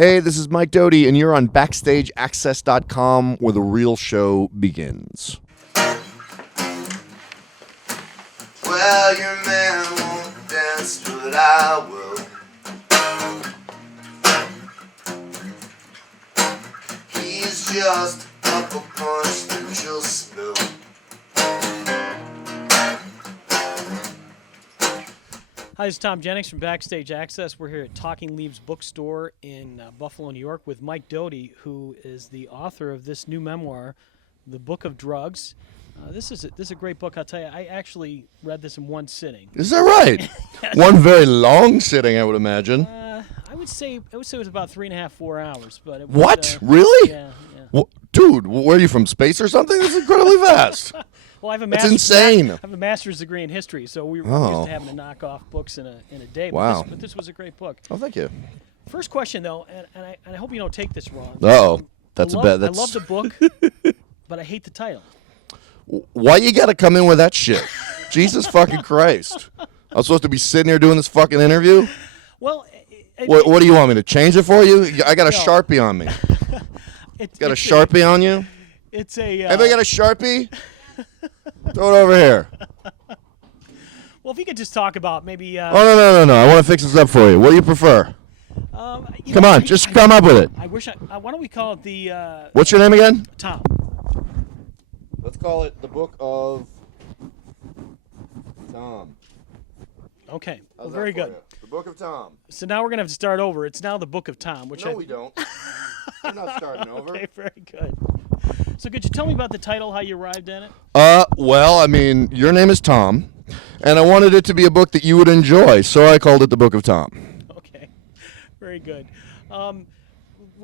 Hey, this is Mike Doughty, and you're on BackstageAxxess.com, where the real show begins. Well, your man won't dance, but I will. He's just up a punch that you'll spill. Hi, this is Tom Jennings from Backstage Access. We're here at Talking Leaves Bookstore in Buffalo, New York, with Mike Doughty, who is the author of this new memoir, The Book of Drugs. This is a great book. I'll tell you, I actually read this in one sitting. Is that right? One very long sitting, I would imagine. I would say it was about 3.5, 4 hours. But it was, What? Really? Yeah. Dude, where are you from, space or something? That's incredibly fast. Well, I have a That's master's. insane. I have a master's degree in history, so we were used to having to knock off books in a day. Wow. But this was a great book. Oh, thank you. First question, though, and I hope you don't take this wrong. Oh, that's I a bad. love, That's I love the book, but I hate the title. why you got to come in with that shit. Jesus fucking Christ! I'm supposed to be sitting here doing this fucking interview. Well, What do you want me to change it for you? I got a No. Sharpie on me. Got a it's Sharpie on you? It's a. Anybody got a Sharpie? Throw it over here. Well, if you could just talk about maybe. Oh, no. I want to fix this up for you. What do you prefer? Come on, just come up with it. I wish. Why don't we call it the? What's your name again? Tom. Let's call it the Book of Tom. Okay. Well, How's very that for good. you? The Book of Tom. So now we're gonna have to start over. It's now the Book of Tom, which No, we don't. We're not starting over. Okay, very good. So could you tell me about the title, how you arrived at it? Well, I mean, your name is Tom, and I wanted it to be a book that you would enjoy, so I called it the Book of Tom. Okay, very good. One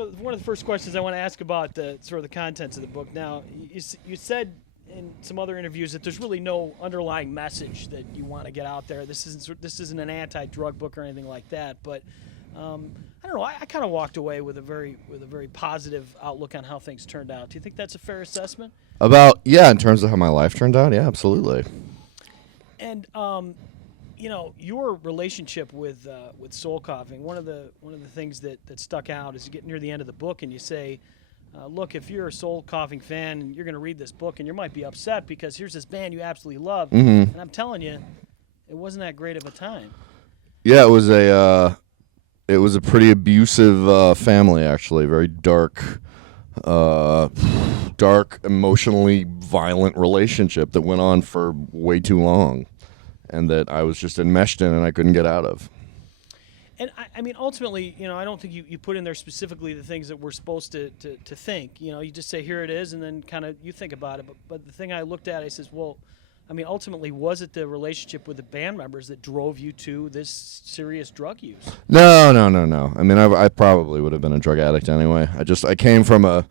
of the first questions I want to ask about sort of the contents of the book. Now, you said in some other interviews that there's really no underlying message that you want to get out there. This isn't an anti-drug book or anything like that. But I don't know. I kind of walked away with a very positive outlook on how things turned out. Do you think that's a fair assessment? In terms of how my life turned out, yeah, absolutely. And your relationship with soul coughing. One of the things that stuck out is you get near the end of the book and you say, look, if you're a soul coughing fan and you're going to read this book and you might be upset because here's this band you absolutely love, and I'm telling you, it wasn't that great of a time. Yeah, it was a pretty abusive family, actually. Very dark, emotionally violent relationship that went on for way too long, and that I was just enmeshed in and I couldn't get out of. And I mean, ultimately, I don't think you put in there specifically the things that we're supposed to think. You just say, here it is, and then kind of you think about it. But the thing I looked at, I says, well, I mean, ultimately, was it the relationship with the band members that drove you to this serious drug use? No. I mean, I probably would have been a drug addict anyway. I came from a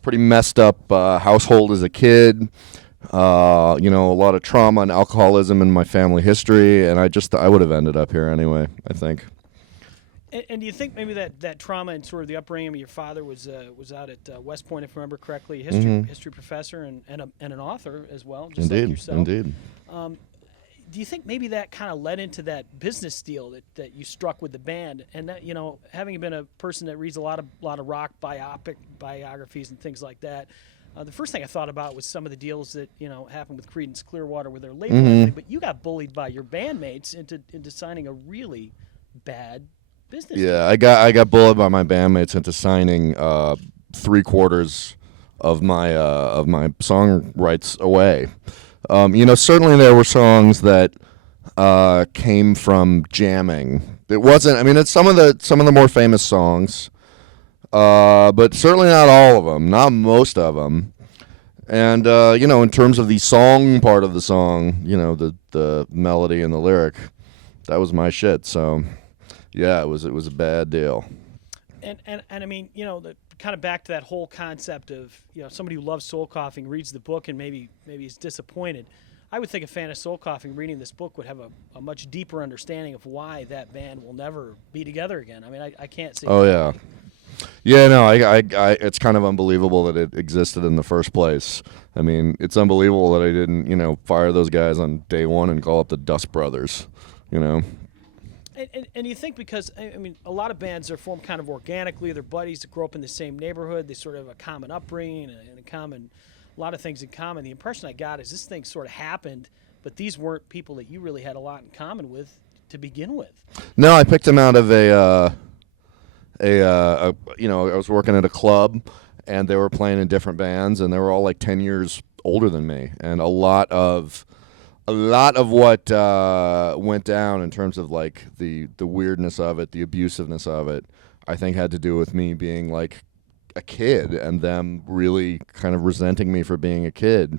pretty messed up household as a kid. A lot of trauma and alcoholism in my family history, and I would have ended up here anyway, I think. And do you think maybe that trauma and sort of the upbringing of your father was out at West Point, if I remember correctly, a history professor and an author as well, just like yourself? Indeed. Do you think maybe that kind of led into that business deal that you struck with the band? And that, having been a person that reads a lot of rock biographies and things like that, the first thing I thought about was some of the deals that happened with Creedence Clearwater with their label and everything. But you got bullied by your bandmates into signing a really bad business. Yeah, I got bullied by my bandmates into signing 3/4 of my song rights away. Certainly there were songs that came from jamming. It wasn't. I mean, it's some of the more famous songs, but certainly not all of them, not most of them. And in terms of the song part of the song, the melody and the lyric, that was my shit. So. Yeah, it was a bad deal. And I mean, kind of back to that whole concept of, somebody who loves soul coughing reads the book and maybe is disappointed. I would think a fan of soul coughing reading this book would have a much deeper understanding of why that band will never be together again. I mean, I can't see. Oh yeah. Yeah, no, I it's kind of unbelievable that it existed in the first place. I mean, it's unbelievable that I didn't, fire those guys on day one and call up the Dust Brothers, And you think because, I mean, a lot of bands are formed kind of organically. They're buddies that grow up in the same neighborhood. They sort of have a common upbringing and a lot of things in common. The impression I got is this thing sort of happened, but these weren't people that you really had a lot in common with to begin with. No, I picked him out of I was working at a club, and they were playing in different bands, and they were all like 10 years older than me, and a lot of what went down in terms of like the weirdness of it, the abusiveness of it, I think had to do with me being like a kid and them really kind of resenting me for being a kid.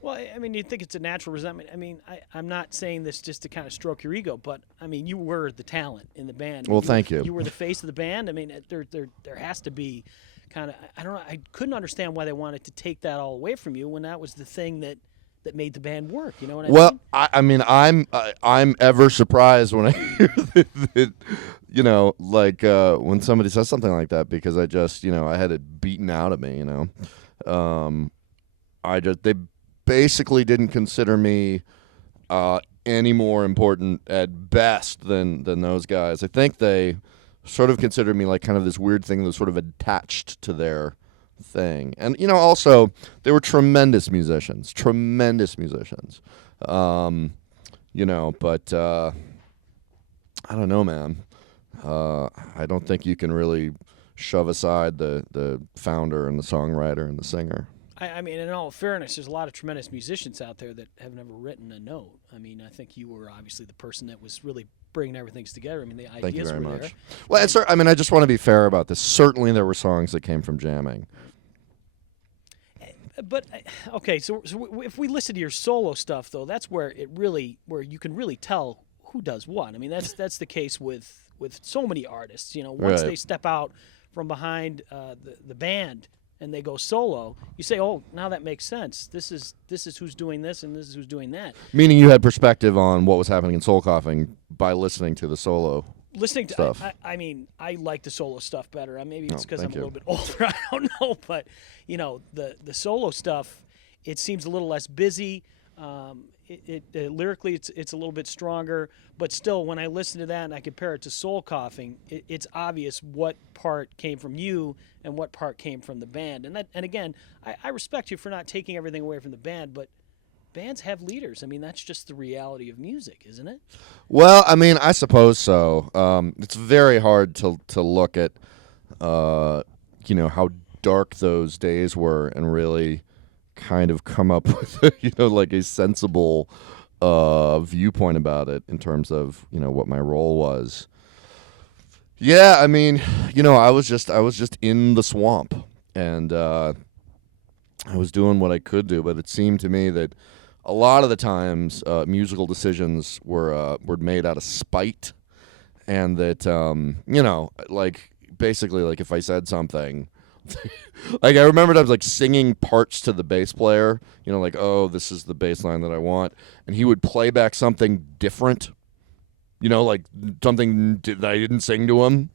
Well, I mean, you'd think it's a natural resentment. I mean, I'm not saying this just to kind of stroke your ego, but I mean, you were the talent in the band. Well, thank you. You were the face of the band. I mean, there has to be kind of, I don't know, I couldn't understand why they wanted to take that all away from you when that was the thing that made the band work. You know what I mean? Well, I mean, I'm ever surprised when I hear that, you know, like when somebody says something like that, because I just, you know, I had it beaten out of me, you know. They basically didn't consider me any more important at best than those guys. I think they sort of considered me like kind of this weird thing that was sort of attached to their thing. And, you know, also, they were tremendous musicians. You know, but I don't know, man. I don't think you can really shove aside the founder and the songwriter and the singer. I mean, in all fairness, there's a lot of tremendous musicians out there that have never written a note. I mean, I think you were obviously the person that was really bringing everything together. I mean, the ideas Thank you very were much. there. Well, I mean, I just want to be fair about this. Certainly there were songs that came from jamming. But okay, so if we listen to your solo stuff, though, that's where you can really tell who does what. I mean, that's the case with so many artists. You know, once Right. they step out from behind the band and they go solo, you say, oh, now that makes sense. This is who's doing this and this is who's doing that. Meaning you had perspective on what was happening in Soul Coughing by listening to the solo. Listening to, stuff. I mean, I like the solo stuff better. Maybe it's because I'm thank a you. little bit older. I don't know, but you know, the solo stuff, it seems a little less busy. Lyrically, it's a little bit stronger, but still, when I listen to that and I compare it to Soul Coughing, it's obvious what part came from you and what part came from the band. And again, I respect you for not taking everything away from the band, but bands have leaders. I mean, that's just the reality of music, isn't it? Well, I mean, I suppose so. It's very hard to look at, you know, how dark those days were and really kind of come up with, you know, like a sensible viewpoint about it in terms of, you know, what my role was. Yeah, I mean, you know, I was just in the swamp, and I was doing what I could do, but it seemed to me that a lot of the times musical decisions were made out of spite, and that you know, like basically, like if I said something, like I remember times like singing parts to the bass player, you know, like, oh, this is the bass line that I want, and he would play back something different, you know, like something that I didn't sing to him.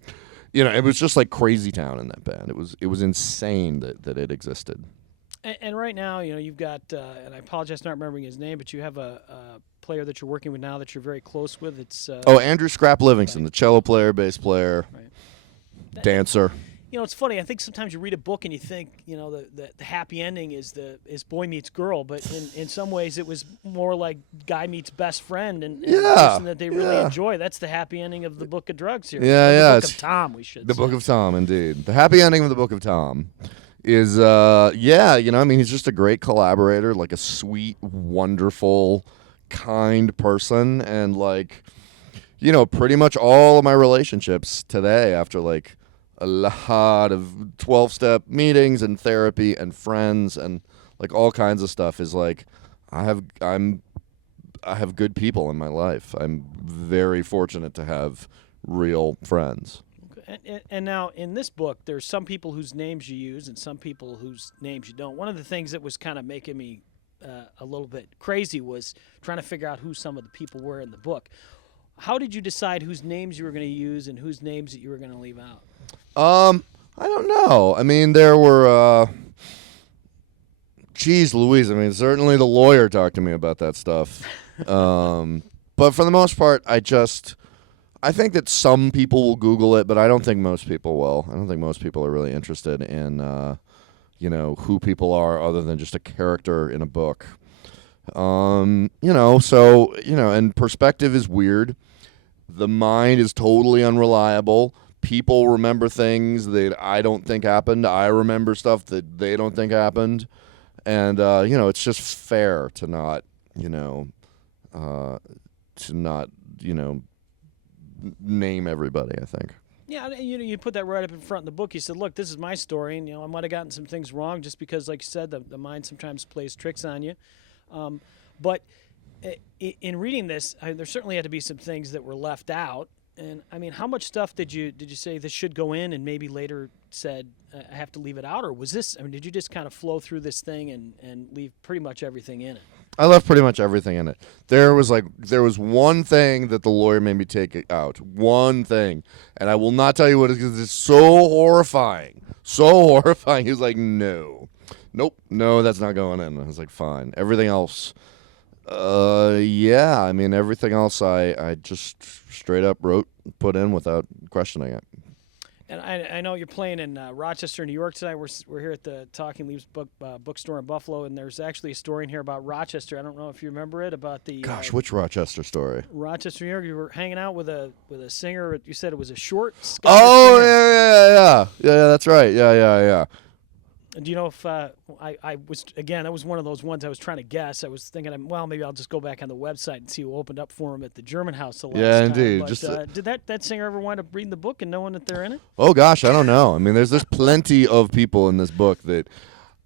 You know, it was just like crazy town in that band. It was insane that it existed. And right now, you know, you've got, and I apologize for not remembering his name, but you have a player that you're working with now that you're very close with. It's Andrew Scrap Livingston, the cello player, bass player, Right. dancer. You know, it's funny. I think sometimes you read a book and you think, you know, the happy ending is boy meets girl, but in some ways it was more like guy meets best friend and the person that they really enjoy. That's the happy ending of the Book of Drugs here. Yeah, The Book of Tom, we should The say. Book of Tom, indeed. The happy ending of the Book of Tom is, you know, I mean, he's just a great collaborator, like a sweet, wonderful, kind person, and like, you know, pretty much all of my relationships today, after like a lot of 12-step meetings and therapy and friends and like all kinds of stuff, is like I have good people in my life. I'm very fortunate to have real friends. And now in this book, there's some people whose names you use and some people whose names you don't. One of the things that was kind of making me a little bit crazy was trying to figure out who some of the people were in the book. How did you decide whose names you were going to use and whose names that you were going to leave out? I don't know. I mean, there were, geez Louise, I mean, certainly the lawyer talked to me about that stuff. But for the most part, I just I think that some people will Google it, but I don't think most people will. I don't think most people are really interested in, who people are other than just a character in a book. And perspective is weird. The mind is totally unreliable. People remember things that I don't think happened. I remember stuff that they don't think happened. And, it's just fair to not, name everybody, I think. Yeah, you put that right up in front in the book. You said, look, this is my story, and I might have gotten some things wrong just because, like you said, the mind sometimes plays tricks on you. But in reading this, there certainly had to be some things that were left out. And I mean, how much stuff did you say this should go in, and maybe later said I have to leave it out, or was this? I mean, did you just kind of flow through this thing and leave pretty much everything in it? I left pretty much everything in it. There was one thing that the lawyer made me take out. One thing, and I will not tell you what it is because it's so horrifying. So horrifying. He was like, "No, nope, no, that's not going in." I was like, "Fine." Everything else. Yeah, I mean, everything else I just straight up put in without questioning it. And I know you're playing in Rochester, New York tonight. We're here at the Talking Leaves bookstore in Buffalo, and there's actually a story in here about Rochester. I don't know if you remember it, about the... Gosh, which Rochester story? Rochester, New York. You were hanging out with a singer. You said it was a short Scottish singer. Yeah, that's right. Yeah. Do you know if I was, again, that was one of those ones I was trying to guess. I was thinking, well, maybe I'll just go back on the website and see who opened up for him at the German House the last time. Yeah, indeed. But, did that singer ever wind up reading the book and knowing that they're in it? Oh, gosh, I don't know. I mean, there's plenty of people in this book that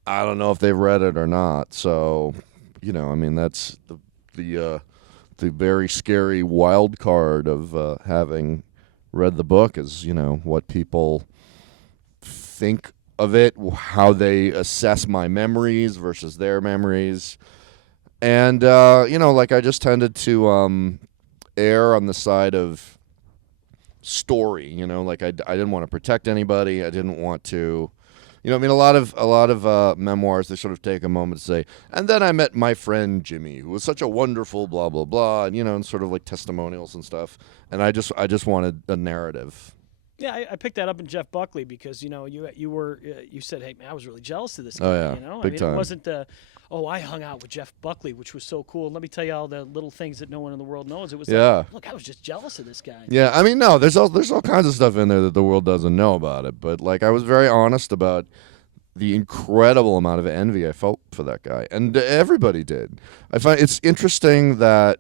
I don't know if they've read it or not. So, I mean, that's the very scary wild card of having read the book is, what people think of it, how they assess my memories versus their memories. And, I just tended to err on the side of story, I didn't want to protect anybody. I didn't want to, a lot of memoirs, they sort of take a moment to say, and then I met my friend Jimmy, who was such a wonderful blah, blah, blah, and sort of like testimonials and stuff. And I just wanted a narrative. Yeah, I picked that up in Jeff Buckley because you said, hey man, I was really jealous of this guy. Oh yeah, big time. It wasn't I hung out with Jeff Buckley, which was so cool. Let me tell you all the little things that no one in the world knows. It was look, I was just jealous of this guy. Yeah, I mean, no, there's all kinds of stuff in there that the world doesn't know about it. But I was very honest about the incredible amount of envy I felt for that guy, and everybody did. I find it's interesting that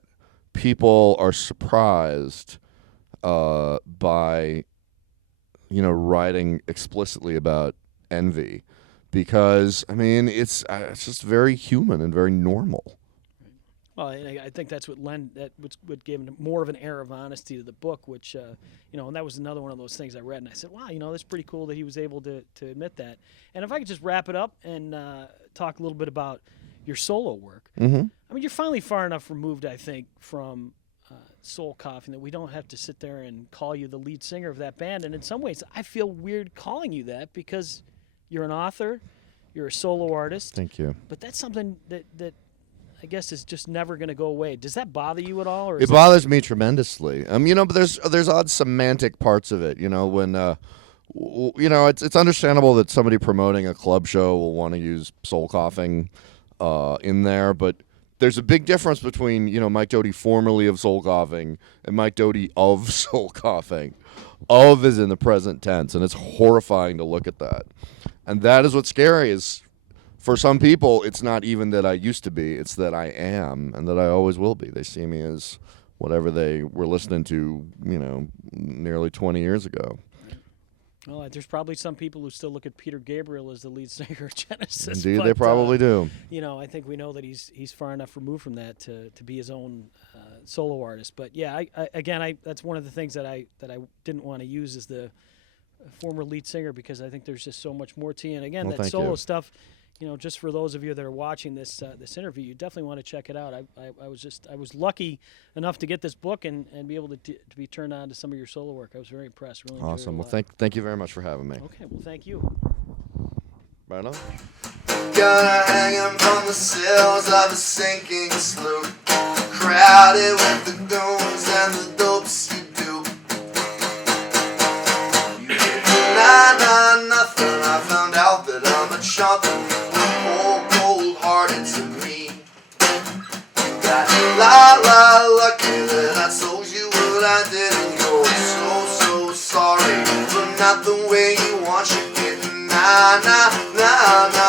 people are surprised by writing explicitly about envy, because I mean it's just very human and very normal. Well, I think that's what gave more of an air of honesty to the book, which and that was another one of those things I read and I said, wow, that's pretty cool that he was able to admit that. And if I could just wrap it up and talk a little bit about your solo work. Mm-hmm. I mean, you're finally far enough removed, I think, from Soul Coughing that we don't have to sit there and call you the lead singer of that band. And in some ways, I feel weird calling you that because you're an author, you're a solo artist. Thank you. But that's something that I guess is just never going to go away. Does that bother you at all? Or it bothers me tremendously. But there's odd semantic parts of it. When it's understandable that somebody promoting a club show will want to use Soul Coughing in there, but there's a big difference between, Mike Doughty, formerly of Soul Coughing, and Mike Doughty of Soul Coughing. Of is in the present tense, and it's horrifying to look at that. And that is what's scary is, for some people, it's not even that I used to be, it's that I am, and that I always will be. They see me as whatever they were listening to, nearly 20 years ago. Well, there's probably some people who still look at Peter Gabriel as the lead singer of Genesis. Indeed, they probably do. I think we know that he's far enough removed from that to be his own solo artist. But yeah, I that's one of the things that I didn't want to use as the former lead singer, because I think there's just so much more to you. And again, that solo stuff. Just for those of you that are watching this interview, you definitely want to check it out. I was lucky enough to get this book and be able to be turned on to some of your solo work. I was very impressed. Really awesome. Well, enjoyed thank you very much for having me. Okay. Well, thank you. Right on. Gonna hang him from the sails of a sinking sloop, crowded with the goons and the dopes you do. what I did, and you're so sorry, but not the way you want. You get nah, nah, nah, nah.